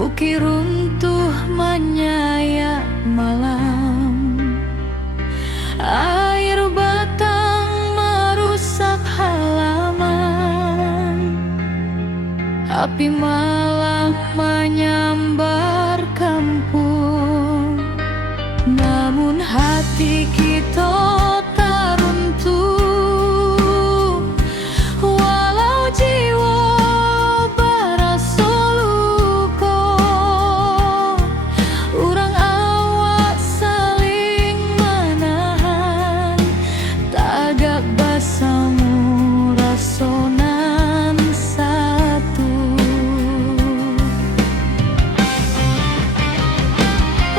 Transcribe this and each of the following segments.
bukit runtuh menyayat malam. Air batang merusak halaman, api malam menyambar kampung. Namun hati kita tak runtuh, walau jiwa berasa luka. Urang awak saling menahan, tagak basamu rasonan satu.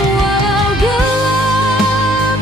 Walau gelap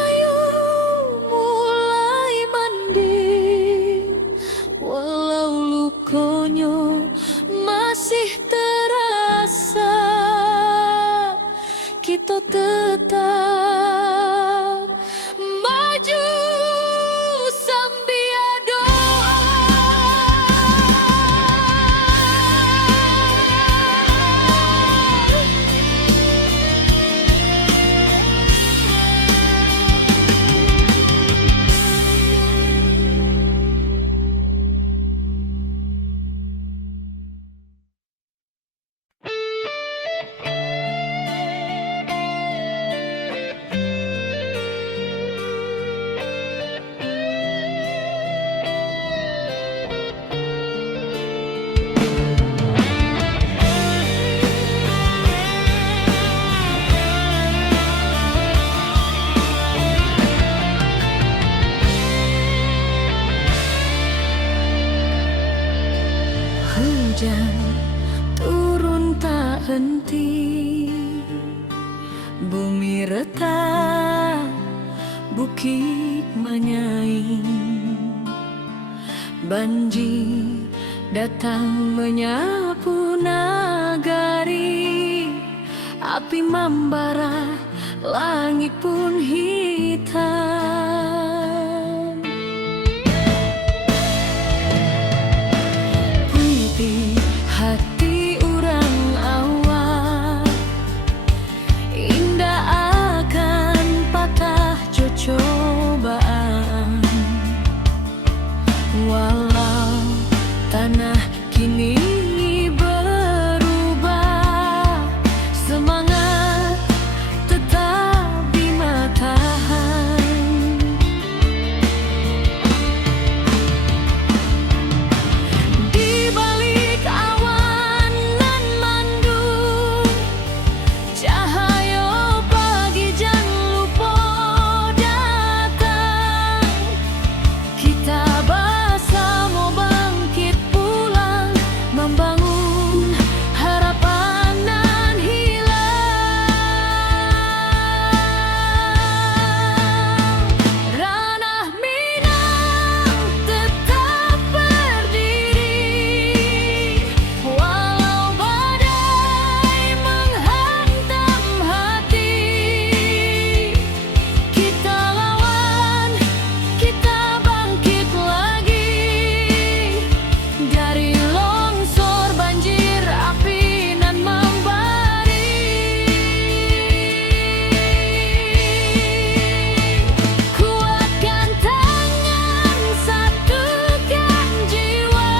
Rahayu mulai mending, walau lukonyo masih terasa. Kita tetap maju sambil doa. Hujan turun tak henti, bumi retak, bukit menyaing. Banjir datang menyapu nagari, api membara, langit pun hitam. Hati orang awak indah akan patah cobaan, walau tanah kini berubah, semangat tetap di matahari. Di balik awan nan mandung, cahaya pagi jangan lupa datang. Kita bersama bangkit pulang, membangun harapan nan hilang. Ranah Minang tetap berdiri, walau badai menghantam hati. Kita lawan, kita bangkit lagi, dari longsor banjir api nan membari. Kuatkan tangan, satukan jiwa,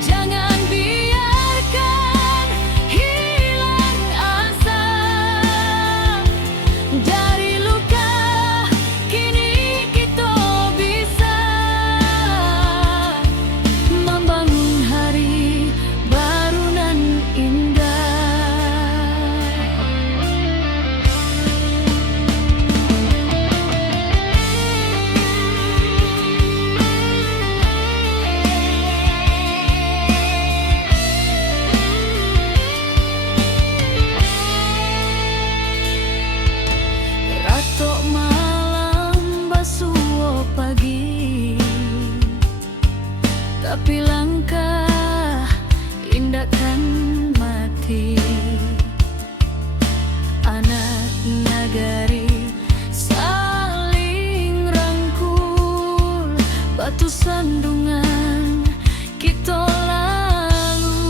jangan biarkan hilang asa. Dari luka kini kita bisa membangun hari baru nan indah. Ratok malam basuh pagi, tapi langkah indah kan mati. Anak nagari saling rangkul, batu sandungan kita lalu.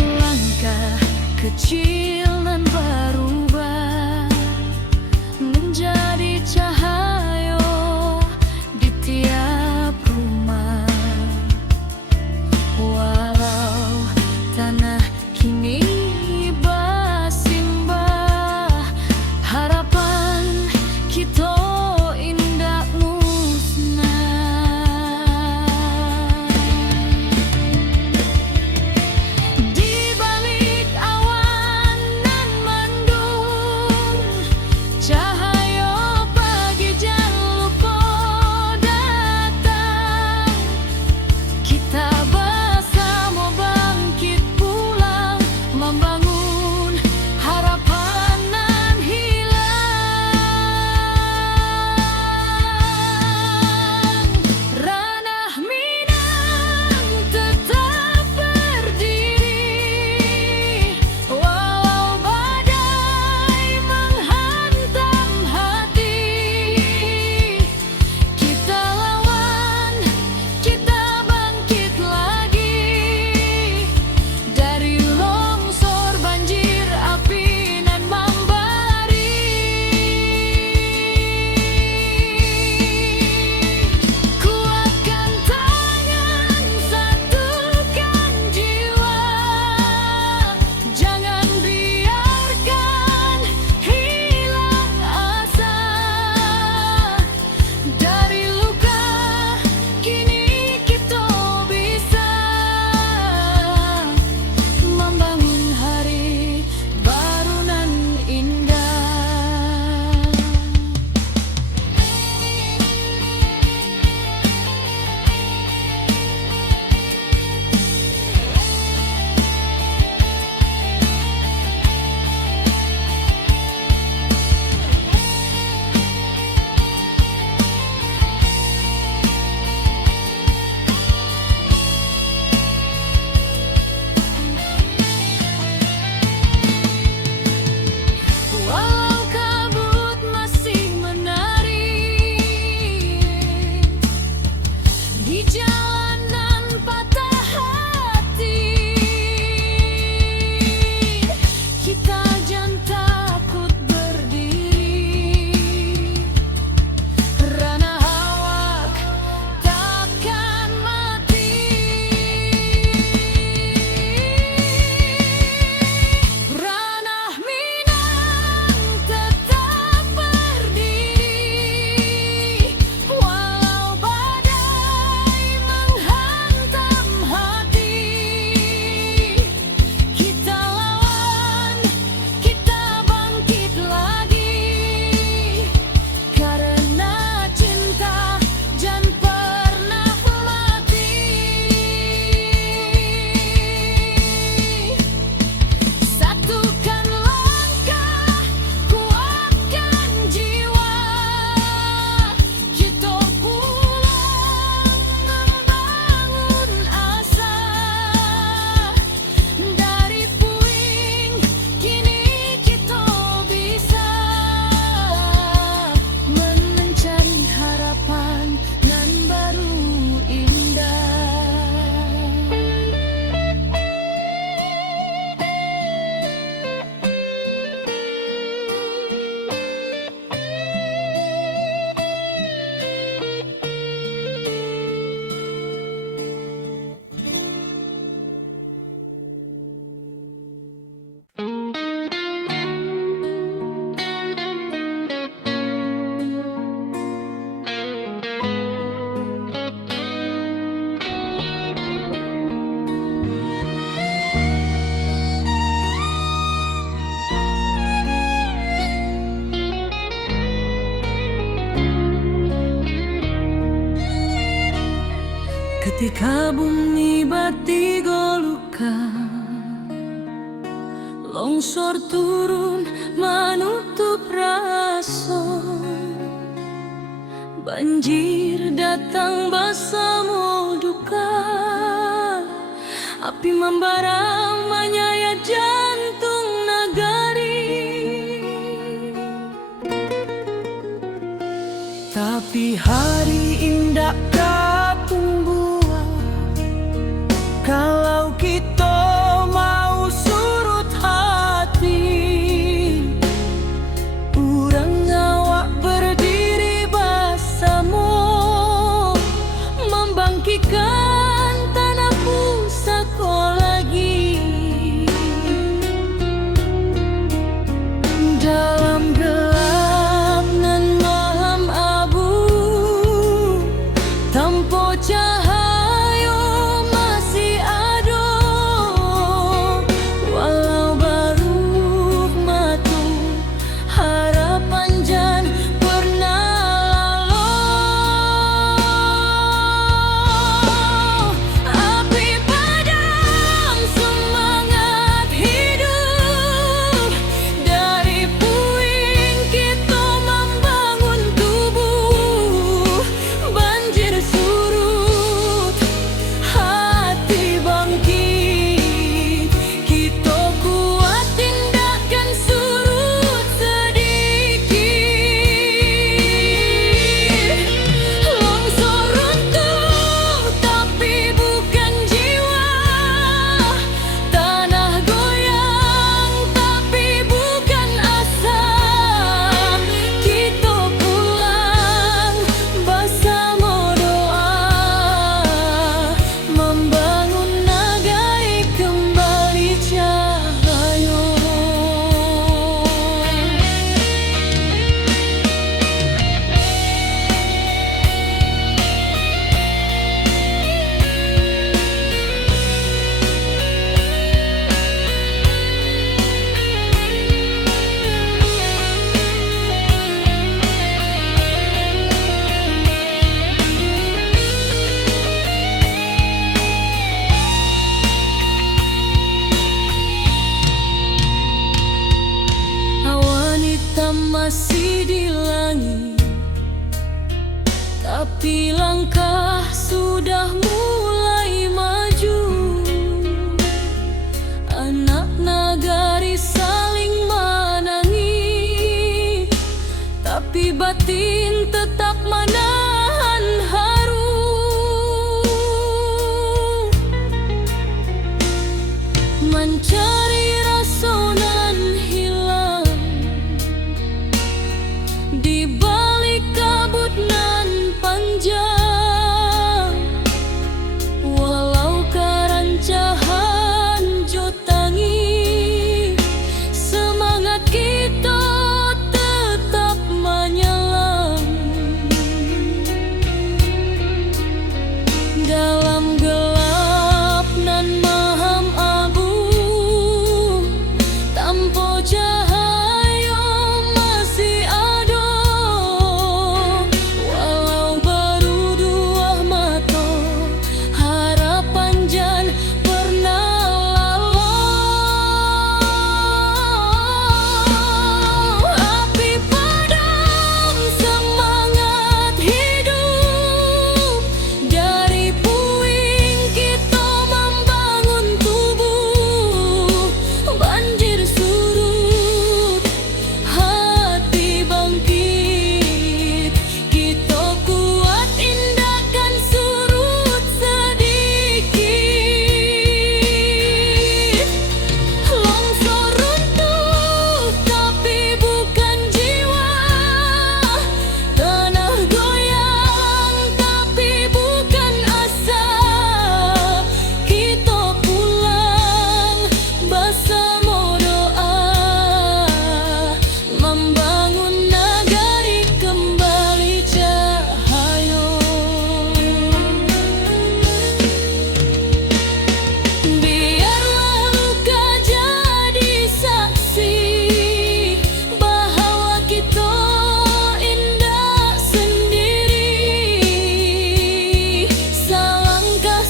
Langkah kecil nan berubah menjadi cahaya di tiap rumah, walau tanah kini bersimbah. Harapan kita indah musnah. Di balik awan membangun harapan nan hilang. Ranah Minang tetap berdiri, walau badai menghantam hati. Kita lawan, kita bangkit lagi dari longsor, banjir, api nan membara. Kuatkan tangan, satukan jiwa, jangan biarkan hilang asa. Dari luka kini kita bisa membangun hari baru nan indah. Walau kabut masih menari di jalanan patah hati, kita jangan takut berdiri. Ranah awak takkan mati. Ranah Minang tetap berdiri, walau badai menghantam hati. Kita lawan, kita bangkit lagi, karena cinta jangan pernah mati. Satukan langkah, kuatkan jiwa, kita pulang membangun asa. Dari puing kini kita bisa mencari harapan nan baru indah. Ketika bumi bati golukan, longsor turun menutup rason, banjir datang bersama duka, api membara menyayat jantung negari. Tapi hari indah kapung buah, kalau kita mau surut hati, urang awak berdiri bersama, membangkitkan tanah pusaka lagi. masih di langit, tapi langkah sudah mulai maju. Anak nagari saling menangis, tapi batin tetap menahan haru. Mencari rasonan hilang di balik kabut nan panjang. Walau karancahan jotangi, semangat kita tetap menyelam. Dalam gelap nan maham abu, tanpa cahaya masih ada. Walau baru dua mata, harapan jan pernah lalau. Api padam semangat hidup, dari puing kita membangun tubuh. Banjir surut, hati bangkit, kita kuat indahkan surut sedikit. Longsor runtuh tapi bukan jiwa, tanah goyang tapi bukan asa. Kita pulang bersama doa, membangun nagari kembali cahaya. Biarlah luka jadi saksi bahwa kita indah sendiri. Selangkah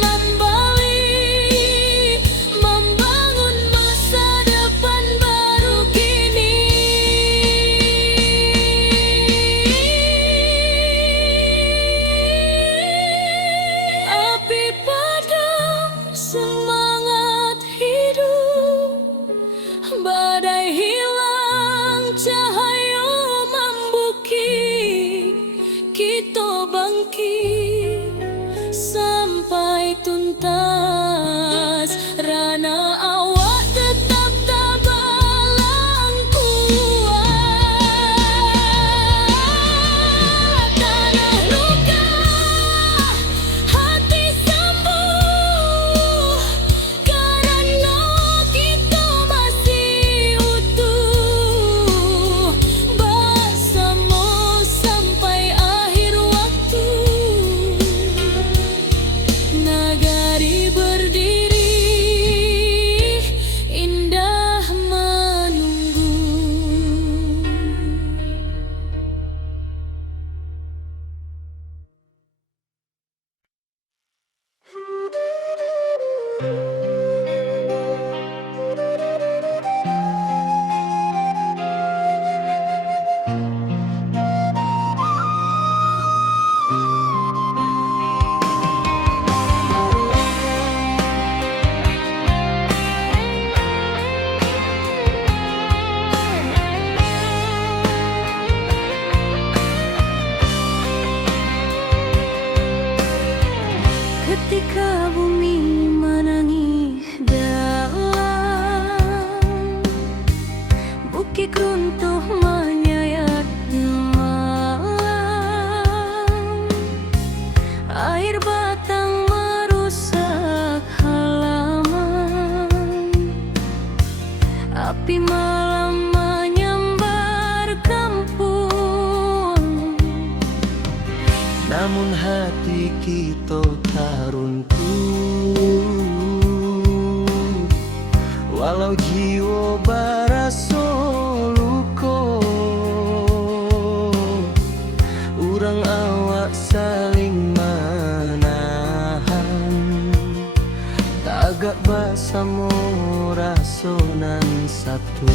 nan balik, membangun masa depan baru kini. Api padam semangat hidup, badai hilang cahaya membukit. Kita bangkit sampai tuntas, rana awak tetap tabalang kuat. Tanah luka, hati sembuh, karena kita masih utuh. Bersama sampai akhir waktu, nagari berdiri indah menunggu. Ketika bumi menangis dalam, bukit runtuh menyayat malam, air batang merusak halaman, api malam menyambar kampung. Namun hati kita tak runtuh, walau jiwa barasa luka. Urang awak saling menahan, tagak bersama rasonan satu.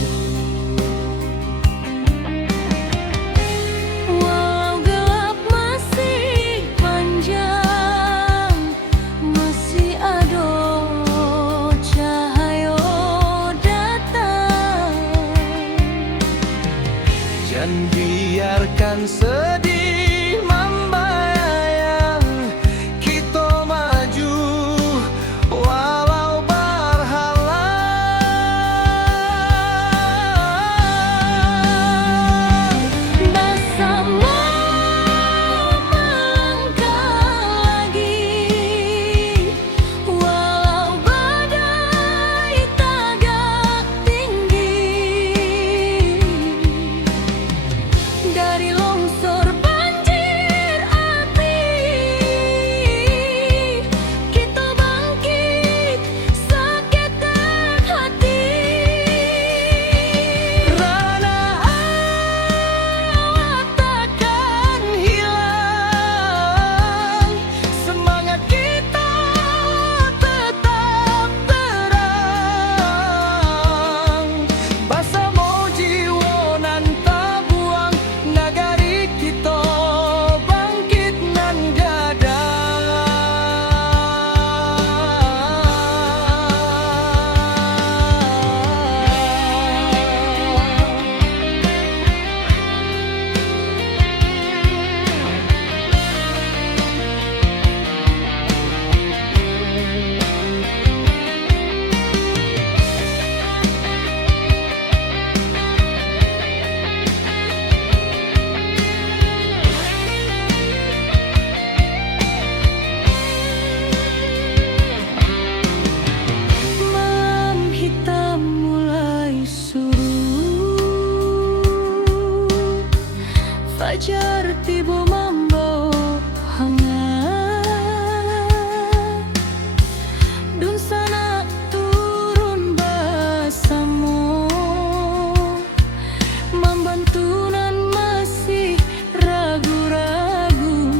fajar tiba membawa hangat, dun sana turun bersama, membantu nan masih ragu-ragu.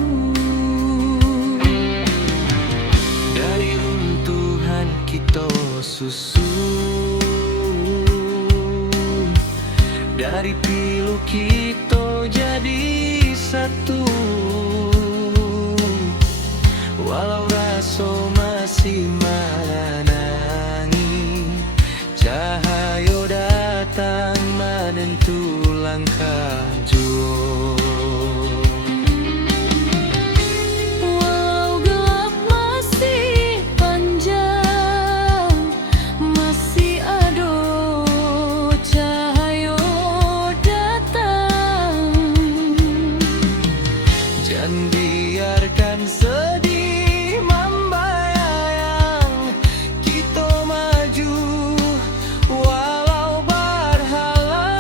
Dari runtuhan kita susun, dari pilu kita jadi satu. Walau rasa masih menangi, cahaya datang menentu langkah jua. Walau gelap masih panjang, masih ada cahaya datang. Jangan biarkan sedih membayang, kita maju walau berhalang.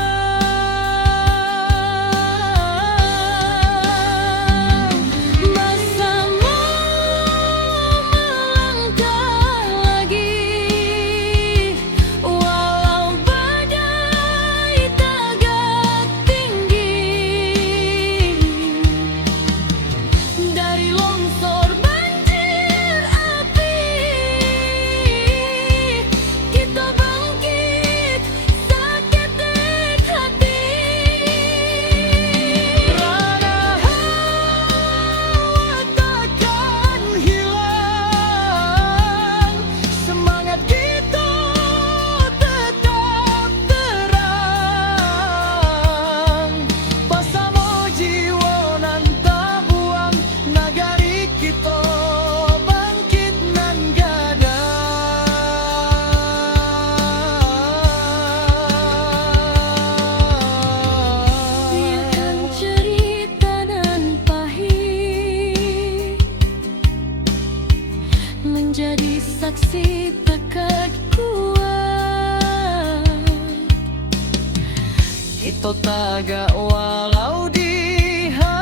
Bersama melangkah lagi, walau badai tegak tinggi. Dari longsor banjir api, kita bangkit seketik hati. Rana hawa takkan hilang, semangat kita tetap terang. Bersama jiwa nan tak buang, nagari kita bangkit nan gada. Biarkan cerita dan pahit menjadi saksi tekad kuat. Kita tagak walau dihantui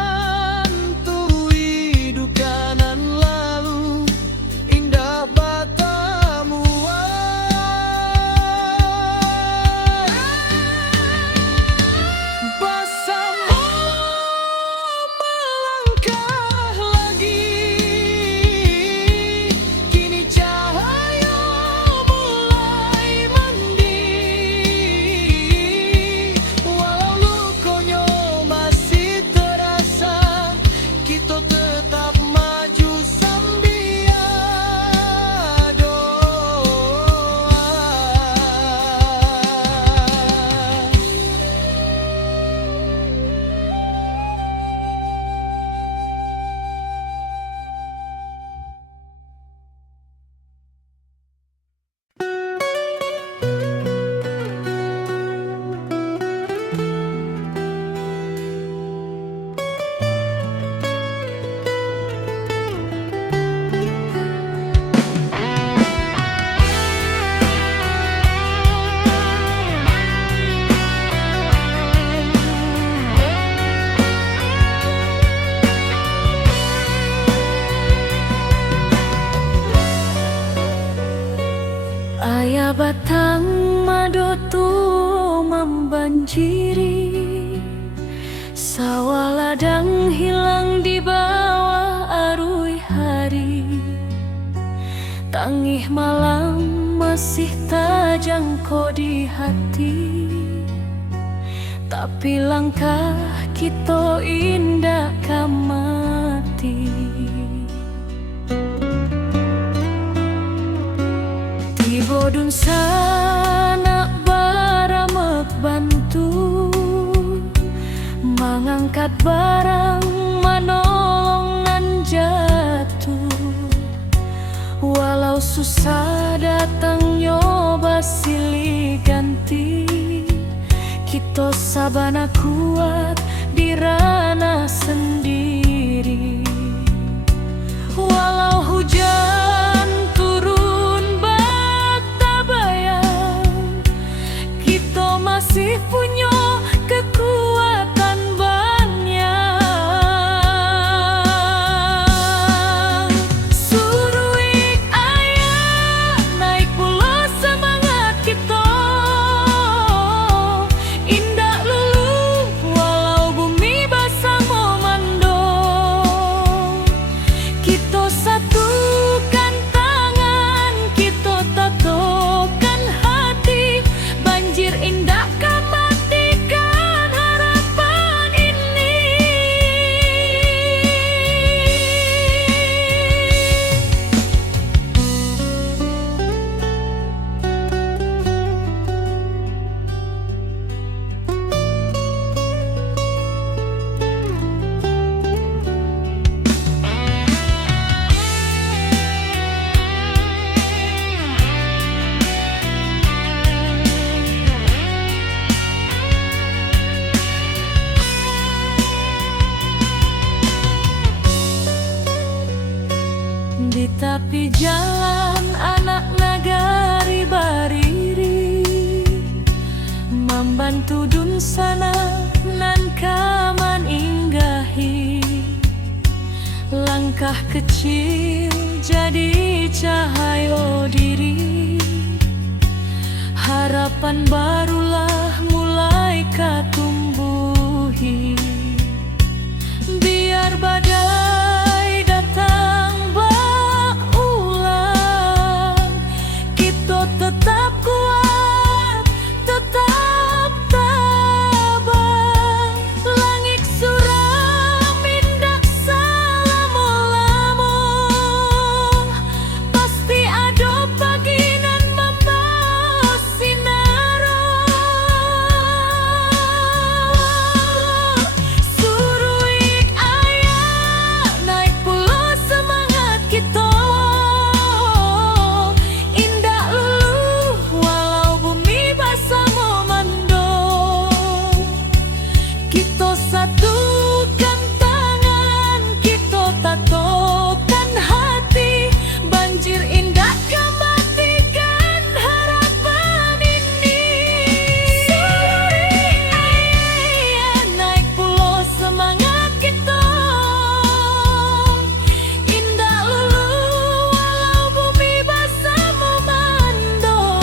duka nan lalu, indah batamuan. Bersama melangkah lagi, kini cahaya mulai mending. Walau lukanya masih terasa, kita tetap maju sambil doa. Ayah batang madu tua membanjiri, sawah ladang hilang di bawah arus hari. Tangih malam masih terjangkau di hati, tapi langkah kita indah kamati. Tiba dun sana baramek bantu, mengangkat barang manolong nan jatuh. Walau susah datang nyoba silih ganti, kita sabana kuat di ranah sendiri. Walau hujan turun bak tabayang, kita masih punya kekuatan banyak. jalan anak nagari bariri, membantu dun sana nan kaman inggahi. Langkah kecil jadi cahaya diri, harapan barulah mulai katumbuhi. Biar badai datang berulang, kita tetap kuat, tetap tabah. Langit suram indak salamo-lamo, pasti ada pagi nan membawa sinaro. Suruik ayah naik pulau semangat kita, indah luluh walau bumi basah memandung. Kita satukan tangan, kita tatokan hati, banjir indah kematikan harapan ini. Suruh ayah naik pulau semangat kita, indah luluh walau bumi basah memandung.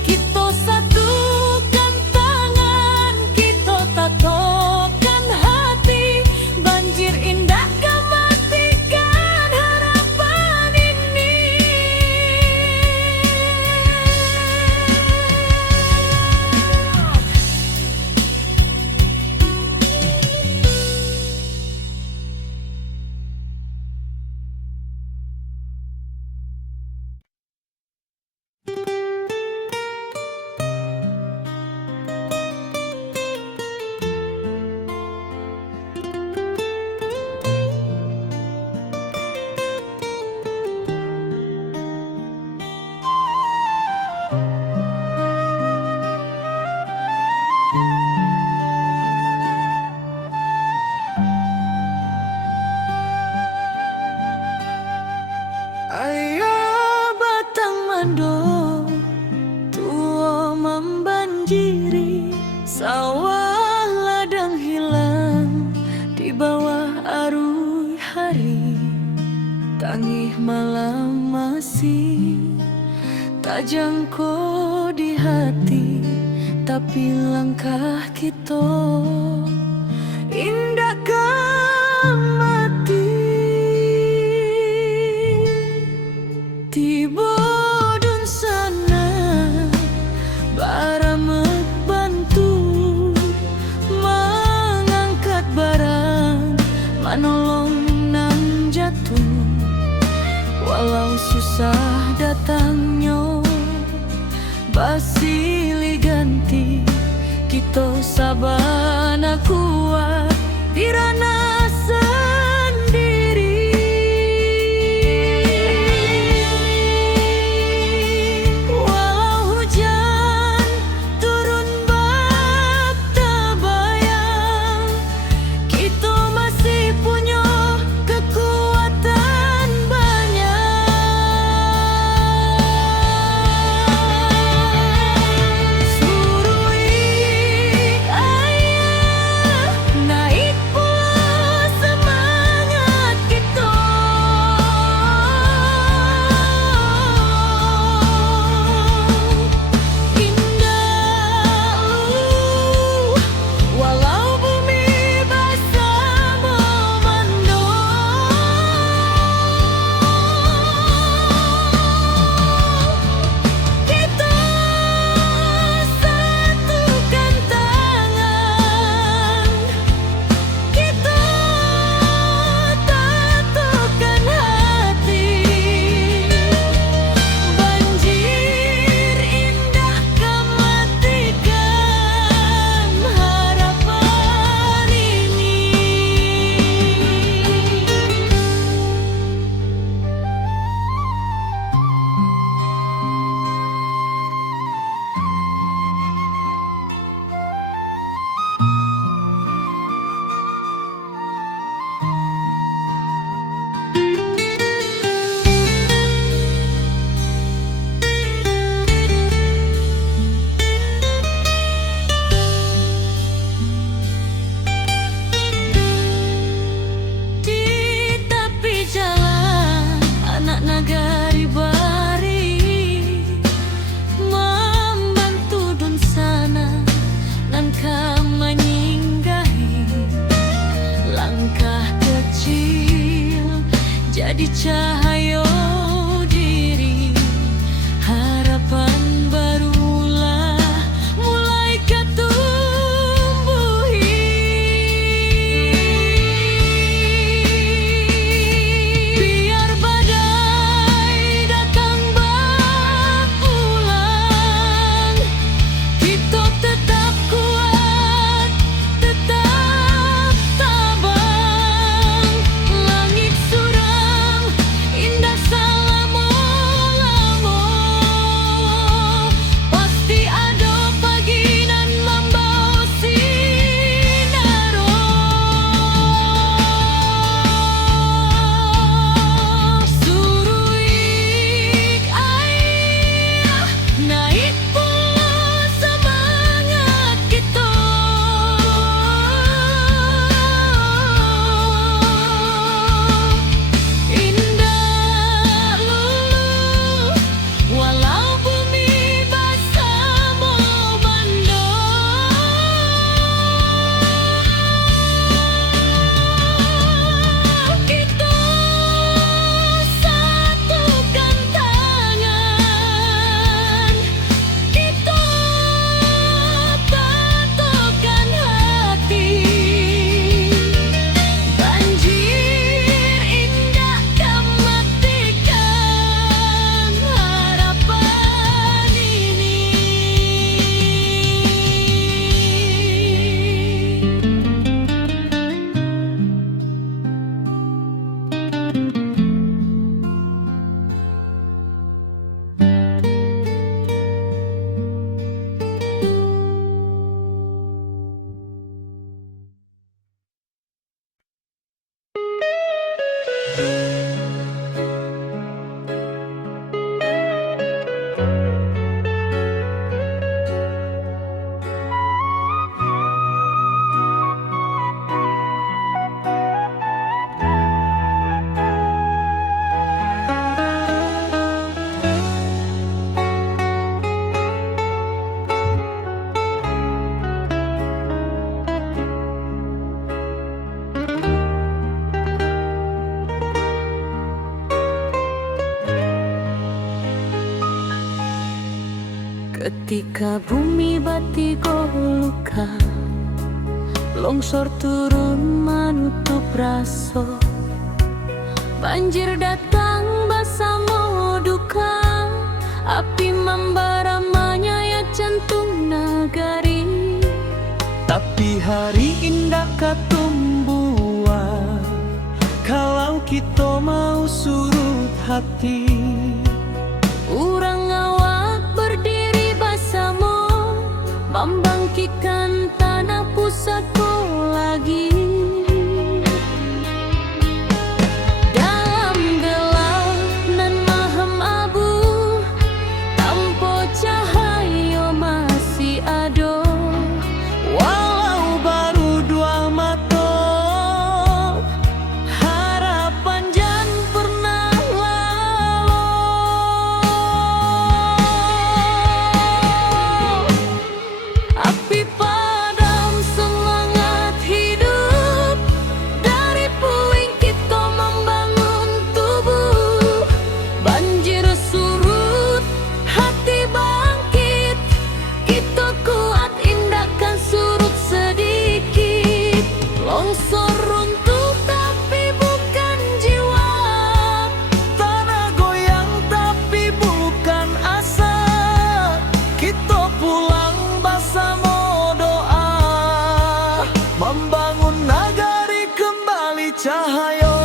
Kita satukan tangan, kita tatokan hati, banjir indah kematikan harapan ini. Ayah batang mando tua membanjiri, sawah ladang hilang di bawah arus hari. Tangih malam masih tak jangkau di hati, tapi langkah kita indah mati. Tiba dun sana baramek bantu mengangkat barang, manolong nang jatuh. Walau susah datangnya basilih ganti, kita sabana kuat dirana sendiri. Walau hujan turun bak tabayang, kita masih punya kekuatan banyak. Suruh ayah naik pulau Ketika bumi batigo luka, longsor turun menutup raso, banjir datang basamo duka, api membara menyayat jantung nagari. Tapi hari indah katumbuhan kalau kita mau surut hati. Urang awak berdiri basamo, membangkitkan tanah pusatku lagi. Dalam gelap nan maham abu, tanpa cahaya masih ada. Walau baru dua mata, harapan jan pernah lalu. Api padam semangat hidup, dari puing kita membangun tubuh. Banjir surut, hati bangkit, kita kuat indahkan surut sedikit. Longsor runtuh tapi bukan jiwa, Tanah goyang tapi bukan asa. Kita pulang bersama doa, membangun nagari kembali cahaya.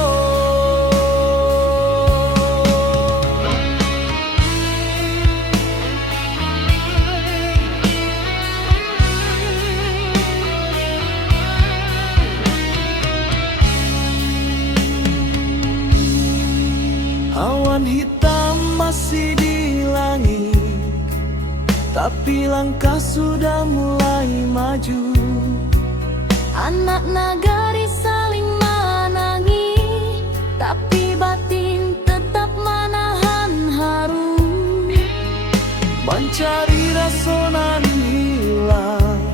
Awan hitam masih di langit, tapi langkah sudah mulai maju. anak nagari saling menangi, tapi batin tetap menahan haru. Mencari rasa nan hilang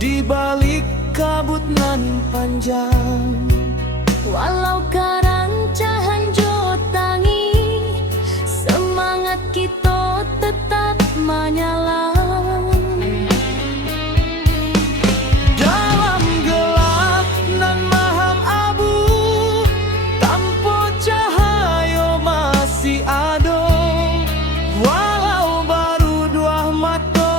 di balik kabut nan panjang. Walau karancahan jotangi, semangat kita tetap menyala. Dalam gelap nan maham abu, tanpa cahaya masih ada. Walau baru dua mata,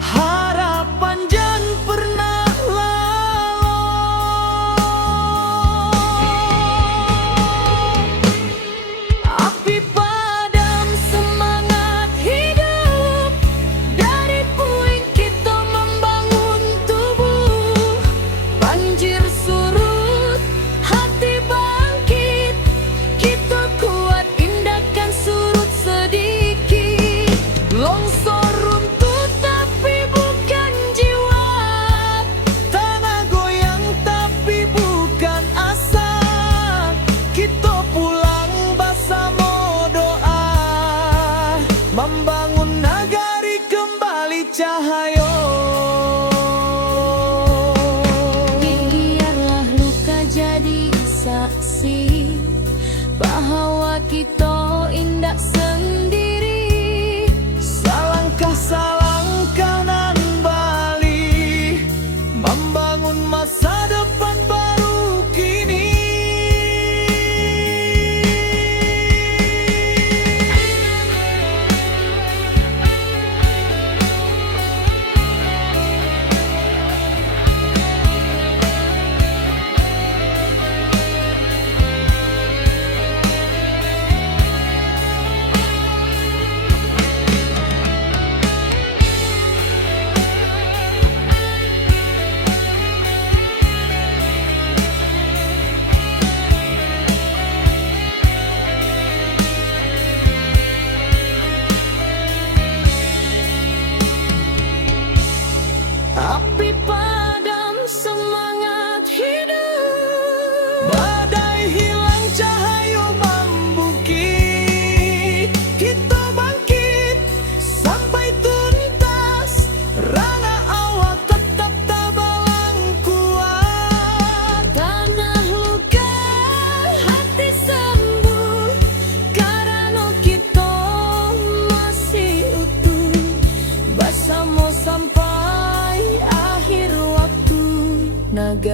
harapan jan pernah lalu. Api padam semangat hidup, dari puing kita membangun tubuh. Banjir surut, hati bangkit, kita kuat indahkan surut sedikit. Longsor runtuh tapi bukan jiwa, Tanah goyang tapi bukan asa. Kita pulang bersama doa, membangun nagari kembali cahaya. biarlah luka jadi saksi bahwa kita indah sendiri. Salangkah nan bali, membangun masa depan baru kini.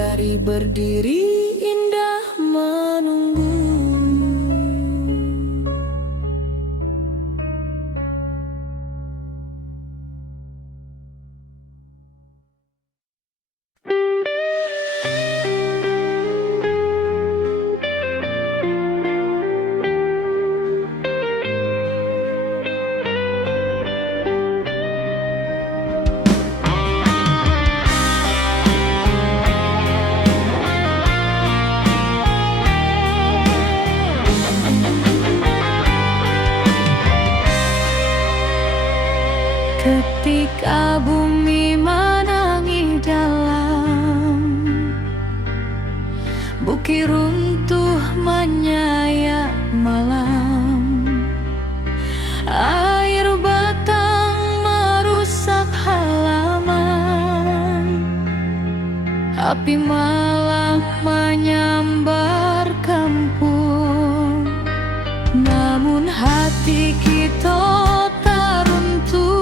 Nagari berdiri indah menunggu. Ketika bumi menangis dalam, bukit runtuh menyayat malam, air batang merusak halaman, api malam menyambar kampung. Namun hati kita tak runtuh,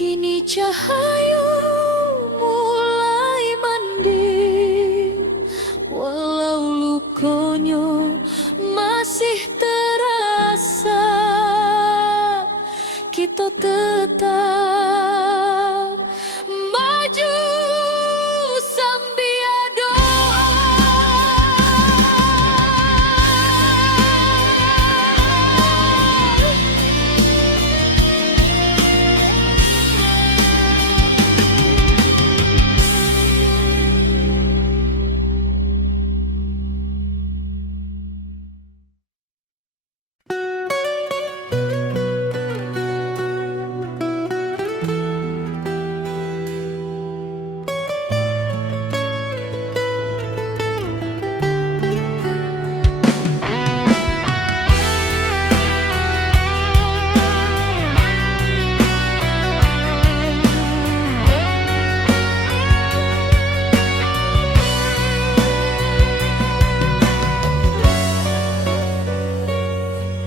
Kini cahayu mulai mending, walau lukonyo masih terasa. Kita tetap maju sambil doa.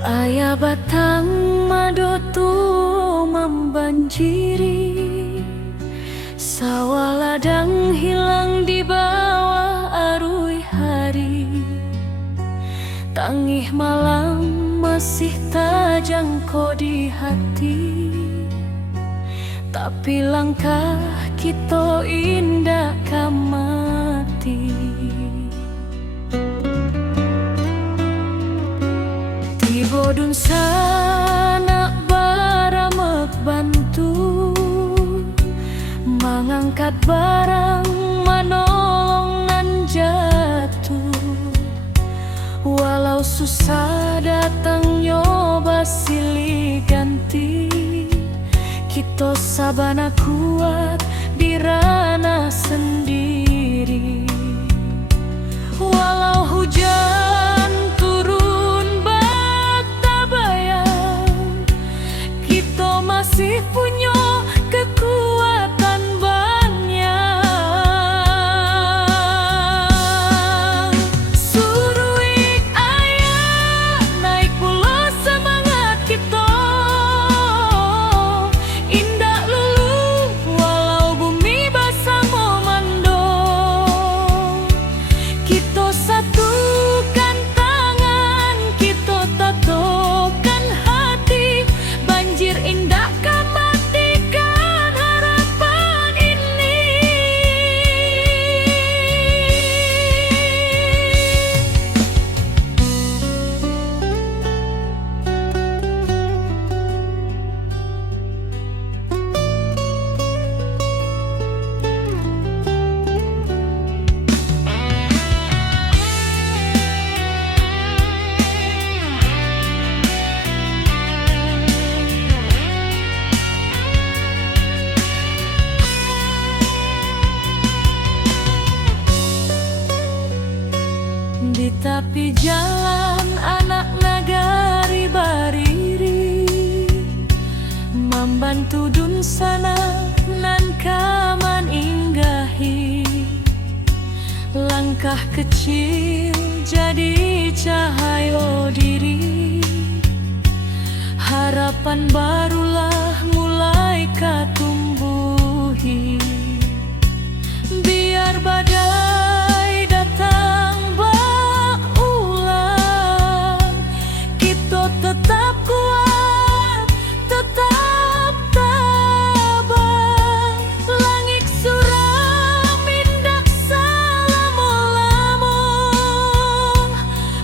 Ayah batang madotu membanjiri, sawah ladang hilang di bawah arus hari. Tangih malam masih tajangko di hati, tapi langkah kita indah kamati. Bodun sana baramek bantu, mengangkat barang manolong nan jatuh. Walau susah datang nyoba silih ganti, kita sabana kuat di ranah sendiri. Walau hujan turun masih punya kekuatan banyak. Suruik ayah naik pula semangat kita, indah lulu walau bumi basah memando. Kita satukan tangan, kita tatokan hati, banjir indah di tepi jalan anak nagari bariri, membantu dun sana nan kaman inggahi. Langkah kecil jadi cahaya diri, harapan barulah mulai katumbuhi. Biar badai datang tetap kuat, tetap tabah. Langit suram indah salamulamu,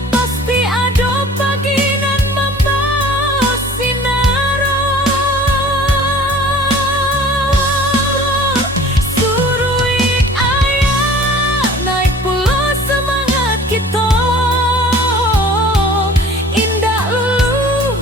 pasti ada pagi nan membawa sinar. Suruik ayah naik pula semangat kita, indah lulu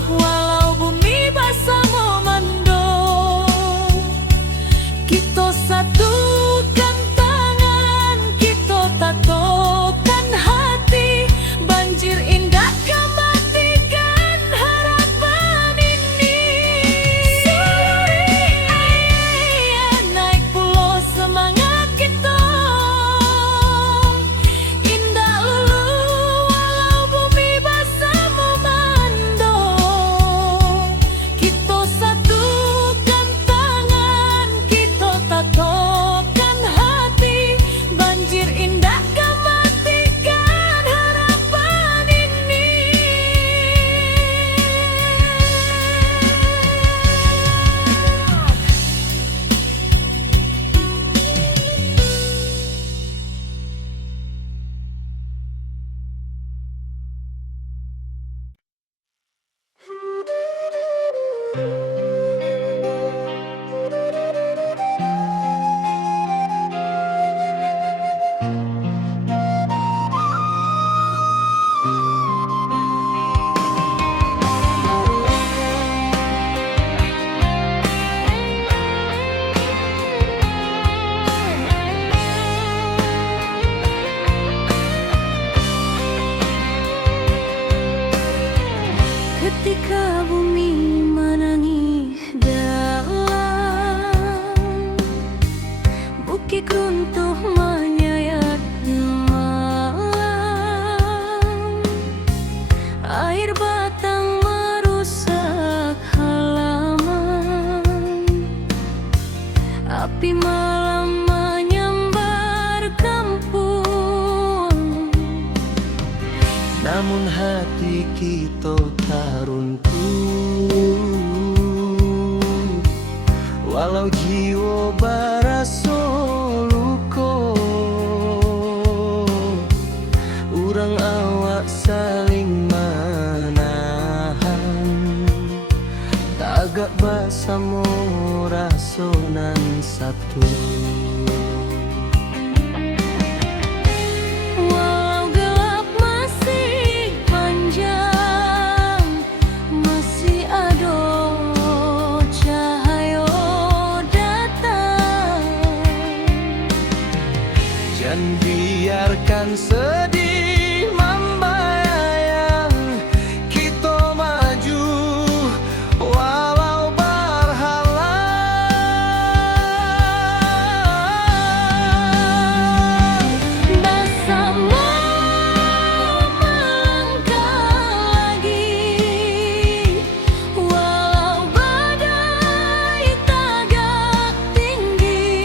Ketika bumi menangis dalam, bukit runtuh menyayat malam, air batang merusak halaman, api malam menyambar kampung. Namun hati kita tak runtuh, walau jiwa baraso luko. Urang awak saling menahan, tagak basamo rasonan satu. Walau gelap masih panjang, masih ada cahaya datang. Jangan biarkan sedih membayang, kita maju walau berhalang. Bersama melangkah lagi, walau badai tagak tinggi.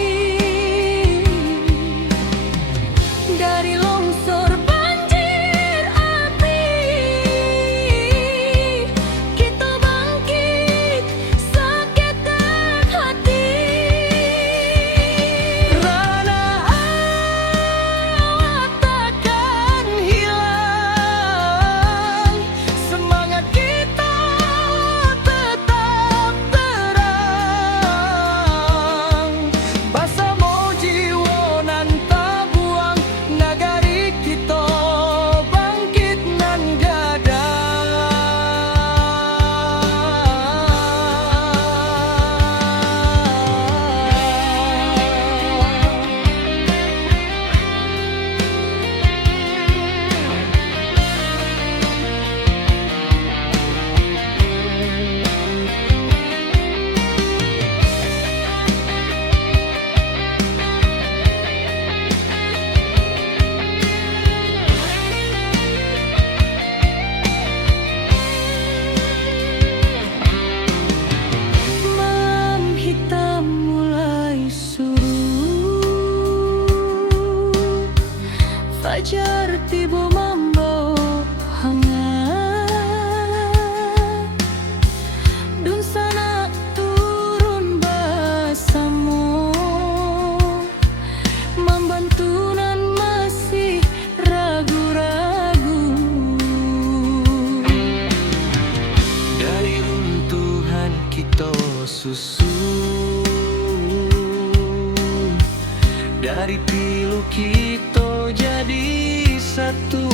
Dari longsor banjir api, kita bangkit seketek hati. Rana awak takkan hilang, semangat kita tetap terang. Basamo jiwa nan tabuang, nagari kita bangkit nan gadang. Malam hitam mulai surut, fajar tiba membawa hangat. Dun sana turun basamo, membantu nan masih ragu-ragu. Dari runtuhan kita susun, dari pilu kita jadi satu.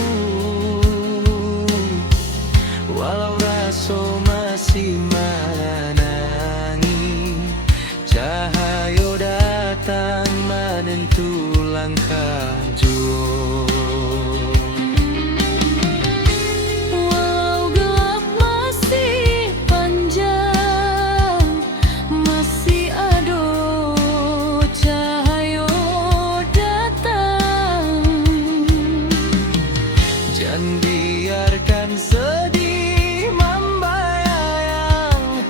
Walau raso masih menangi, cahaya datang menentu langkah jua. Walau gelap masih panjang, masih ada cahaya datang. Jangan biarkan sedih membayang,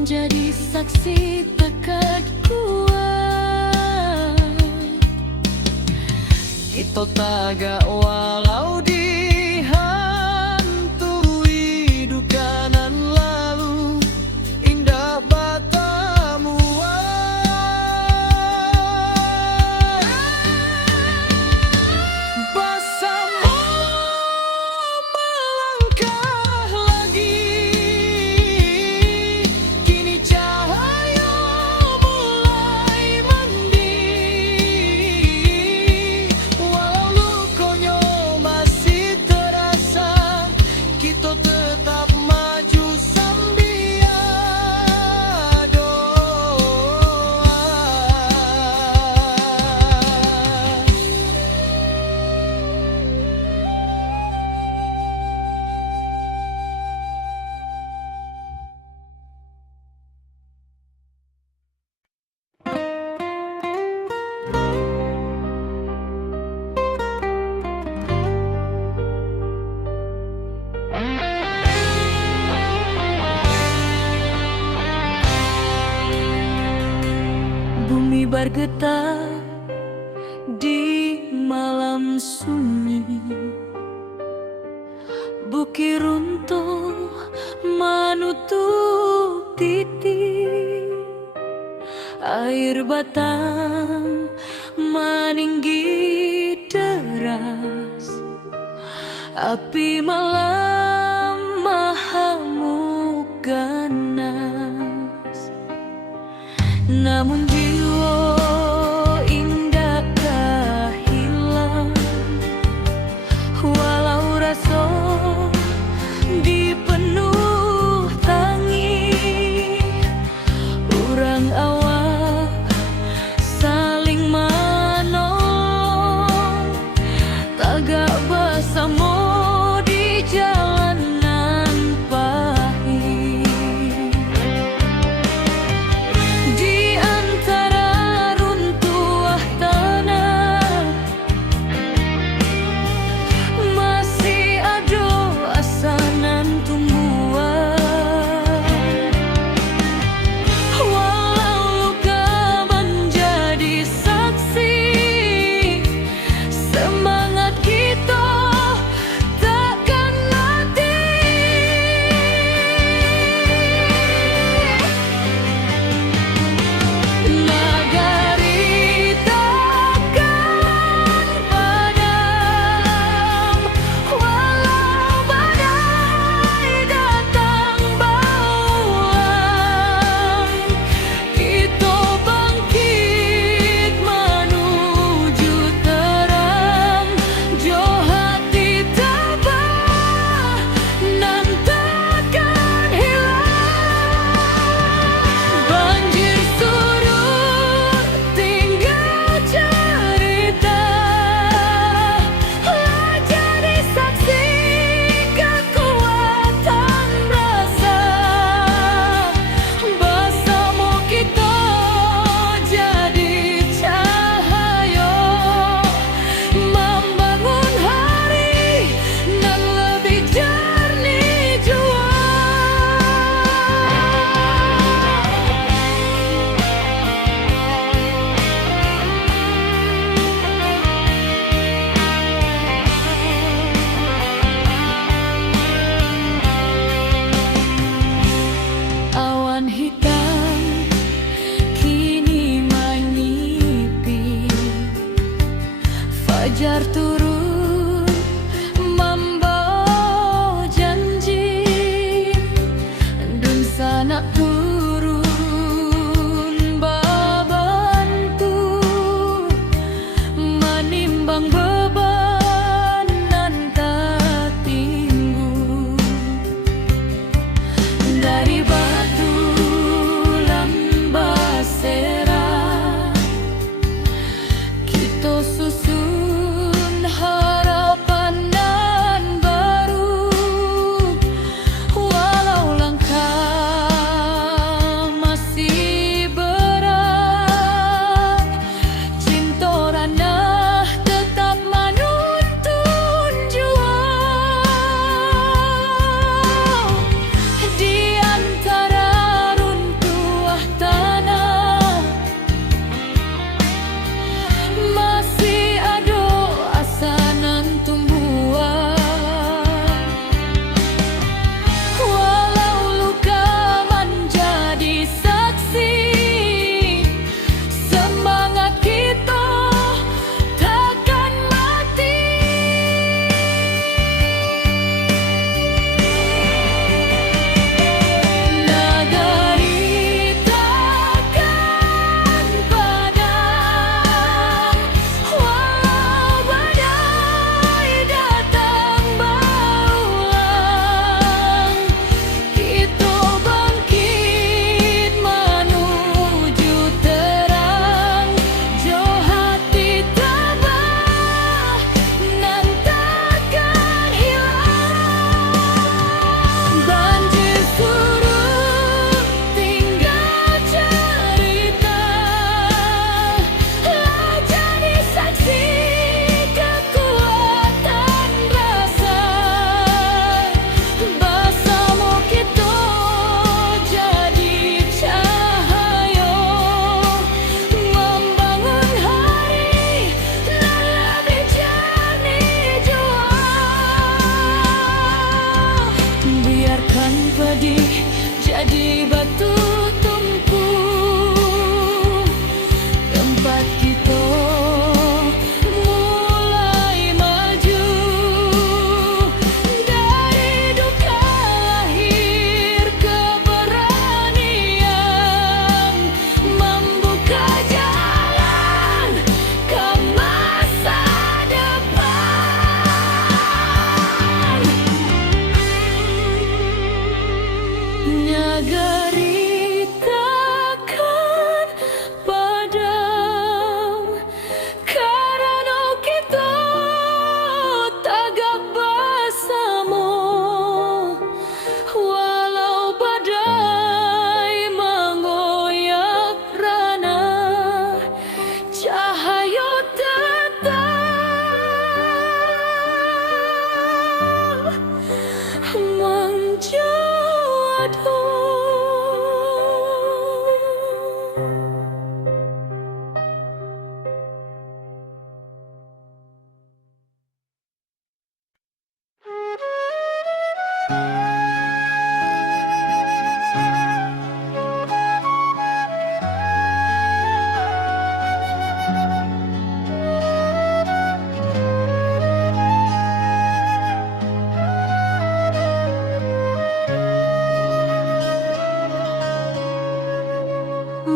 menjadi saksi tekad kuat. Kita tagak walau dihantui duka nan lalu, indah batamuan. Bersama melangkah lagi, kini cahaya mulai mending. Walau lukanya masih terasa, kita tetap maju sambil doa. Bumi bergetar di malam sunyi, bukit runtuh menutup titik, air batang meninggi deras, api malam mahamuk ganas. Namun jiwa indakkah hilang, walau rasa dipenuh tangis. Urang awak saling menolong, tagak bersama di jalanan pahit. Di antara runtuh tanah masih ada asa nan tumbuhan. Walau luka menjadi saksi, semangat kita takkan mati. Nagari takkan padam, walau badai datang bauan. Kita bangkit menuju terang, jo hati tabah nan takkan hilang. Banjir surut tinggal cerita, jadi saksi kekuatan rasa. Bersama kita jadi cahaya, membangun hari nan lebih jernih jua. Awan hitam kini menyipi, fajar turun membawa janji, dun sanak turun babantu, menimbang beban nan tak tinggu. Dari batu lamba serah, kita susun harapan nan baru. Walau langkah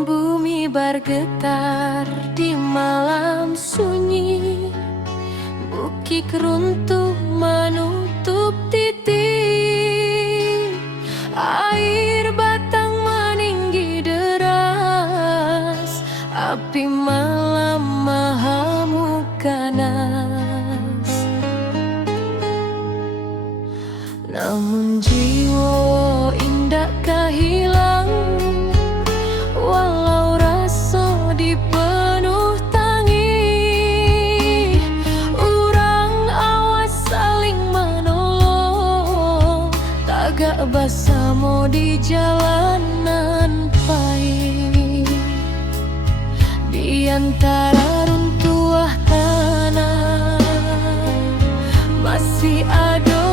Bumi bergetar di malam sunyi, bukit runtuh menutup titik, air batang meninggi deras, api malam mahamuk ganas. Namun jiwa indah hilang, walau rasa dipenuh tangi. Urang awas saling menolong, tagak bersama di jalanan pahit. Di antara runtuh tanah masih ada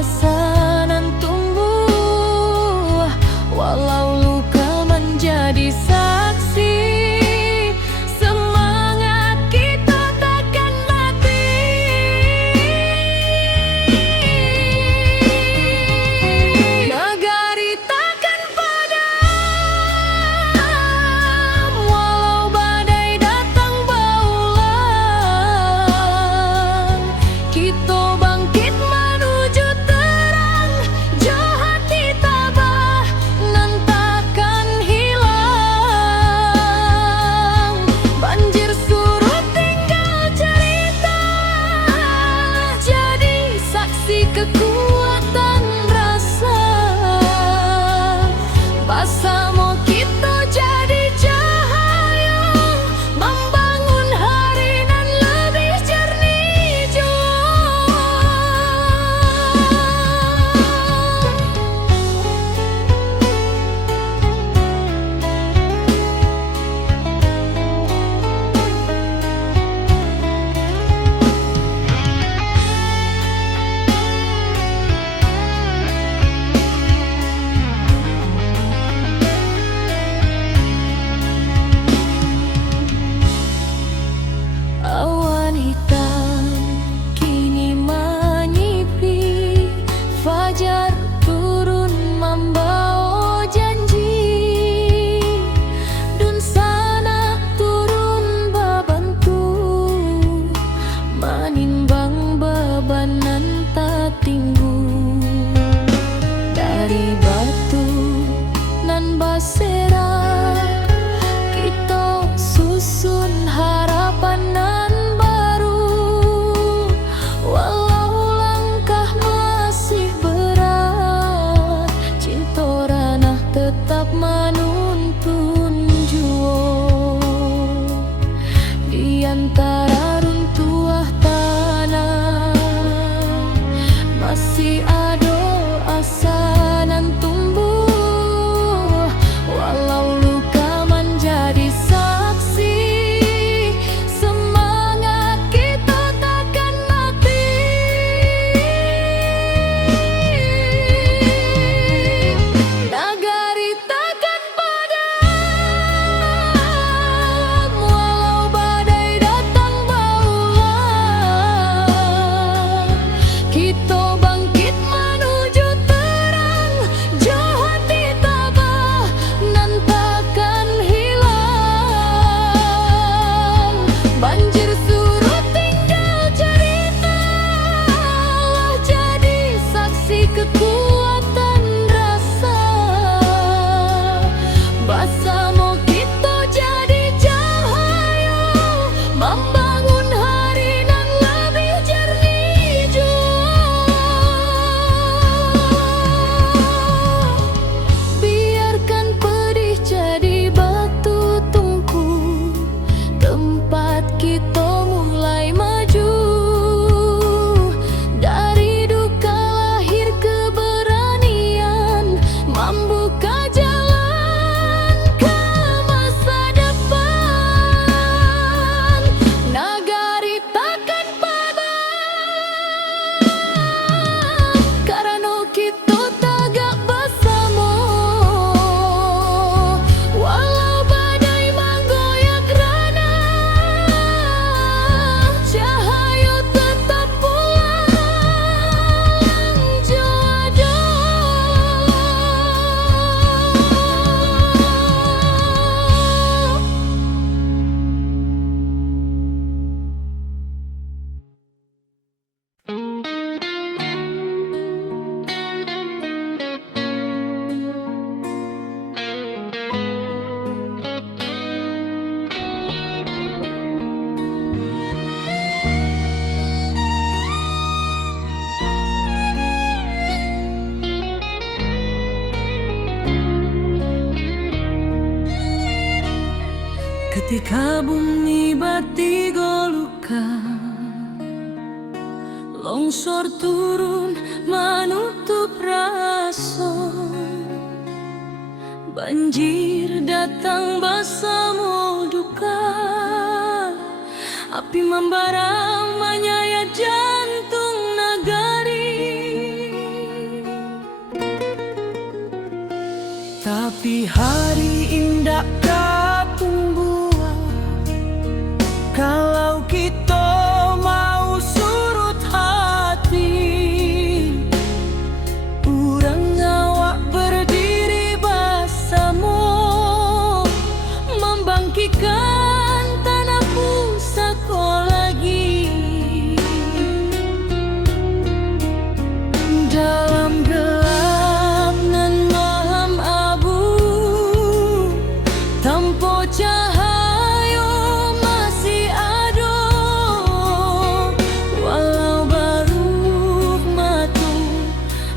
asa nan tumbuh, walau luka menjadi saksi, semangat kita takkan mati. Nagari takkan padam, walau badai datang berulang. Kita bangkit menuju terang, jauh hati tabah nan takkan hilang. Banjir surut tinggal cerita, jadi saksi kekuatan rasa. Bersama kita jadi cahaya, membangun hari nan lebih jernih jua. Awan hitam kini menyipi, fajar turun membawa janji. Dun sana turun bebantu, menimbang beban nan tak tinggu. Dari batu nan berserak, kita susun harapan nan baru. Walau langkah masih berat, cinta ranah tetap menuntun jua. Di antara runtuh tanah masih ada asa nan tumbuh, walau luka menjadi saksi, semangat kita takkan mati. Nagari takkan padam, walau badai datang berulang. Kita bangkit menuju terang, jauh hati tabah nan takkan hilang. Banjir surut tinggal cerita, jadi saksi kekuatan rasa. Bersama kita jadi cahaya, membangun hari nan lebih jernih jua. Biarkan pedih jadi batu tungku, tempat kita mulai maju. Dari duka lahir keberanian, membuka jalan ke Ketika bumi batigolukan, longsor turun menutup rasa, banjir datang bersama duka, api membara menyayat jantung nagari. Tapi hari indah kapung buah, kalau kita mau surut hati, urang awak berdiri bersama, membangkitkan tanah pusaka lagi. Dalam gelap nan malam abu, tanpa cahaya masih ada, walau baru matu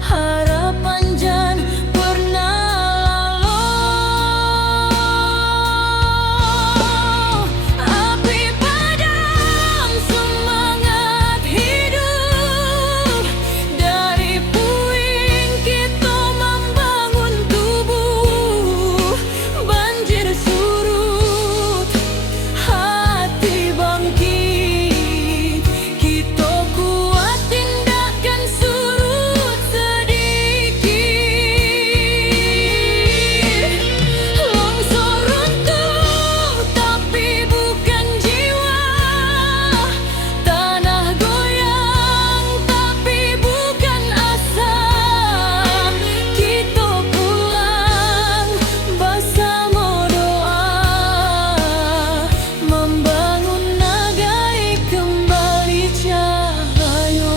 harapan jan pernah lalu. Api padam semangat hidup, dari puing kita membangun tubuh. Banjir surut, hati bangkit, kita kuat tindakan surut sedikit. Longsor runtuh tapi bukan jiwa, tanah goyang tapi bukan asa. Kita pulang bersama doa, membangun nagai kembali cahaya.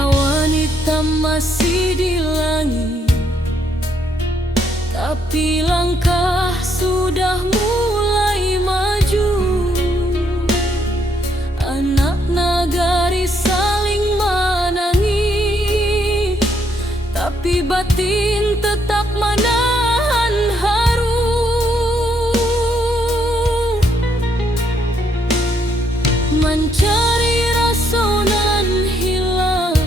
Wanita masih di langit, tapi langkah sudah mulai maju. Anak nagari saling menangis, tapi batin tetap menahan haru. Mencari rasa nan hilang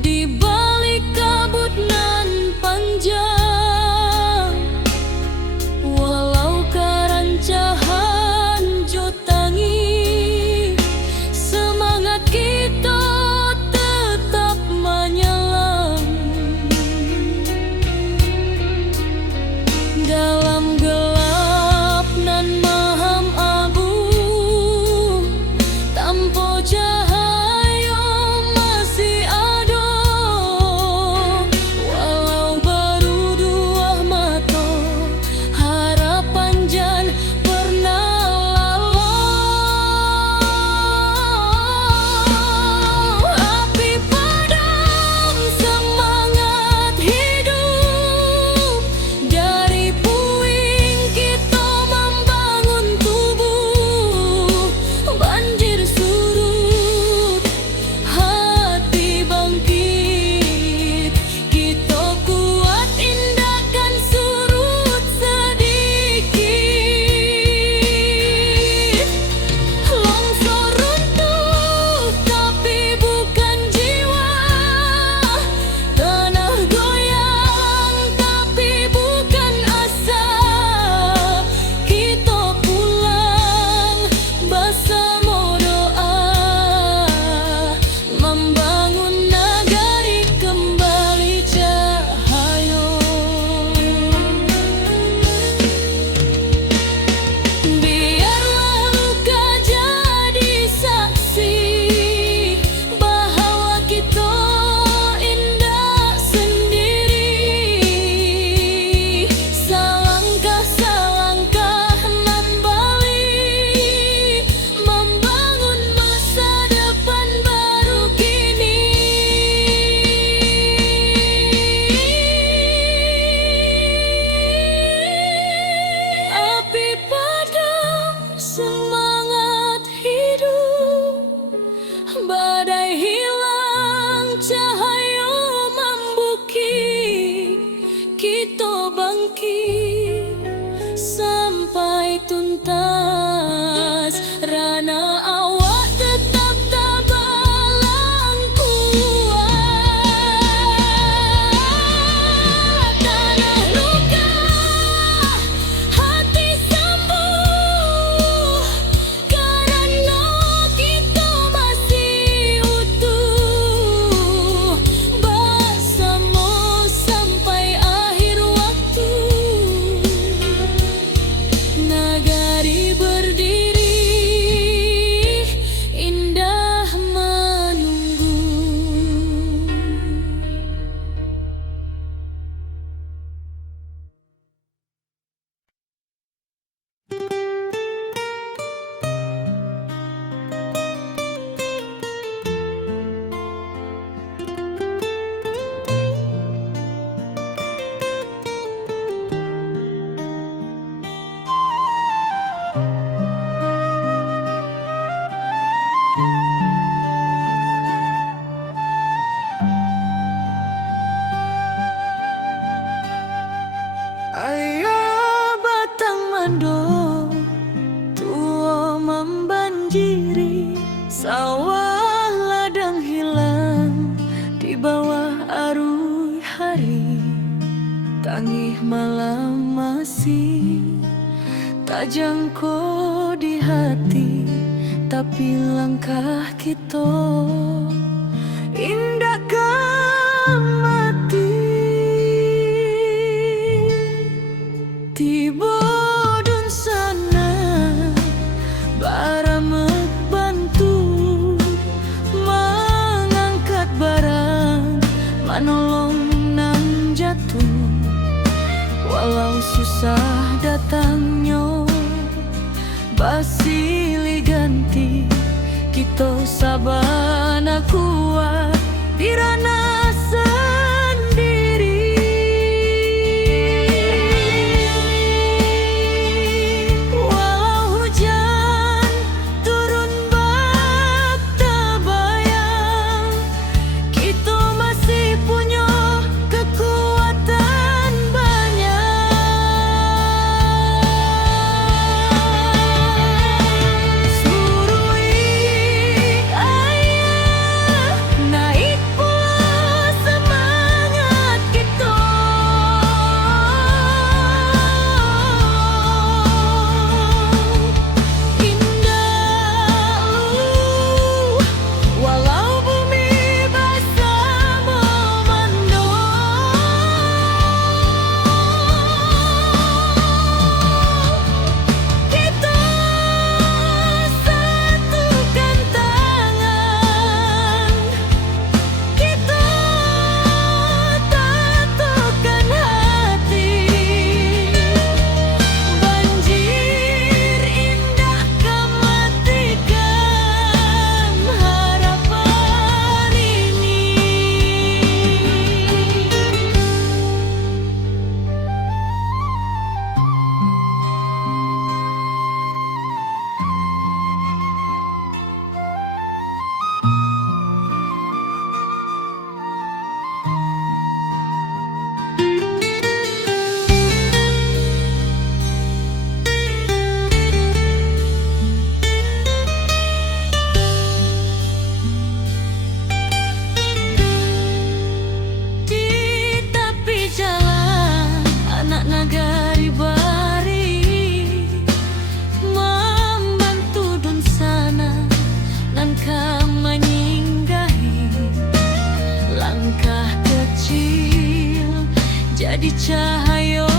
di balik kabut nan panjang, walau karancahan jotangi, semangat kita tetap menyelam. Dalam gelap nan maham abu, tanpa cahaya masih ada, walau baru dua mata harapan jan pernah lalu. Api padam semangat hidup, dari puing kita bangkit sampai tuntas. Rana awak tetap tabalang kuat. Tanah luka, hati sembuh, karena kita masih utuh bersama sampai akhir waktu. Nagari berdiri indah menunggu. Ayah batang mando tua membanjiri, sawah ladang hilang di bawah arus hari. Tangih malam masih tak jangkau di hati, tapi langkah kita indahkan mati. Tiba dun sana baramek bantu mengangkat barang, menolong nang jatuh. Walau susah datangnya basilih ganti, kita sabana kuat di ranah sendiri. Walau hujan turun bak tabayang, kita masih punya kekuatan banyak. Surui ayah naik pula semangat kita. Indah walau bumi basah memandung, kita satukan tangan, kita tatukan hati. Banjir indah kematikan harapan ini. Di tepi jalan anak nagari bari membantu dun sana nangka menyinggahi. Langkah kecil jadi cahaya